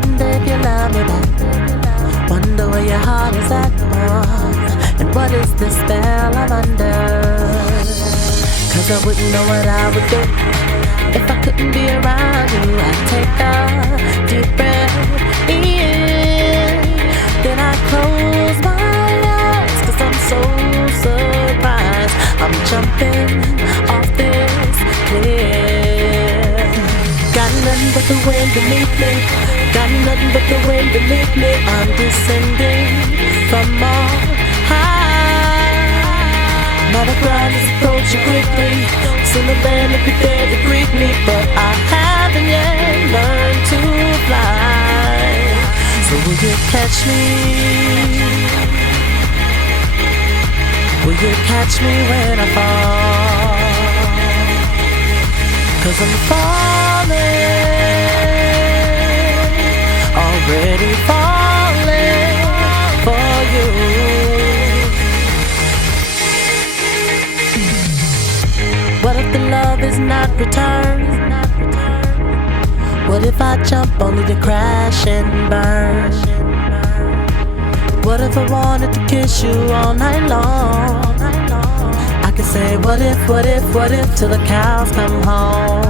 wonder if you love me back. Wonder where your heart is at, and what is the spell I'm under? Cause I wouldn't know what I would do if I couldn't be around you. I'd take a deep breath in, then I close my eyes, cause I'm so surprised. I'm jumping off this cliff. Got nothing but the wind beneath me. Got nothing but the wind beneath me. I'm descending from on high. Now the ground is approaching quickly. Sooner than if you're there to greet me, but I haven't yet learned to fly. So will you catch me? Will you catch me when I fall? Cause I'm falling, already falling for you. What if the love is not returned? What if I jump only to crash and burn? What if I wanted to kiss you all night long? I could say what if, what if, what if till the cows come home.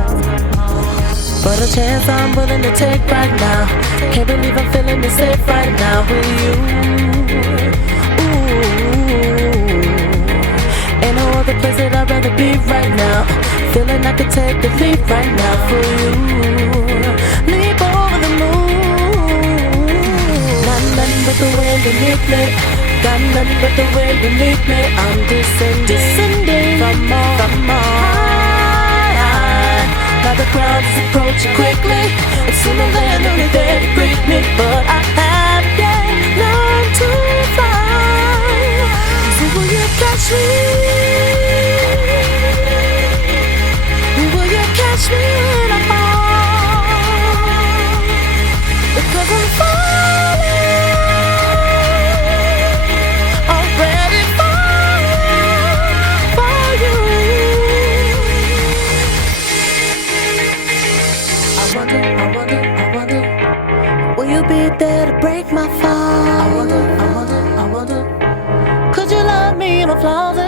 But a chance I'm willing to take right now. Can't believe I'm feeling this safe right now with you. Ooh, ain't no other place that I'd rather be right now. Feeling I could take the leap right now for you. Leap over the moon. Not nothing but the wind beneath me. Got nothing but the wind beneath me. I'm descending from high. Now the crowd is approaching quickly. It's sooner than only there to greet me, but I haven't yet learned to fly. So will you catch me? Will you catch me when I fall? Because I'm falling, already falling for you. I wonder, will you be there to break my fall? I wonder, could you love me in my flaws?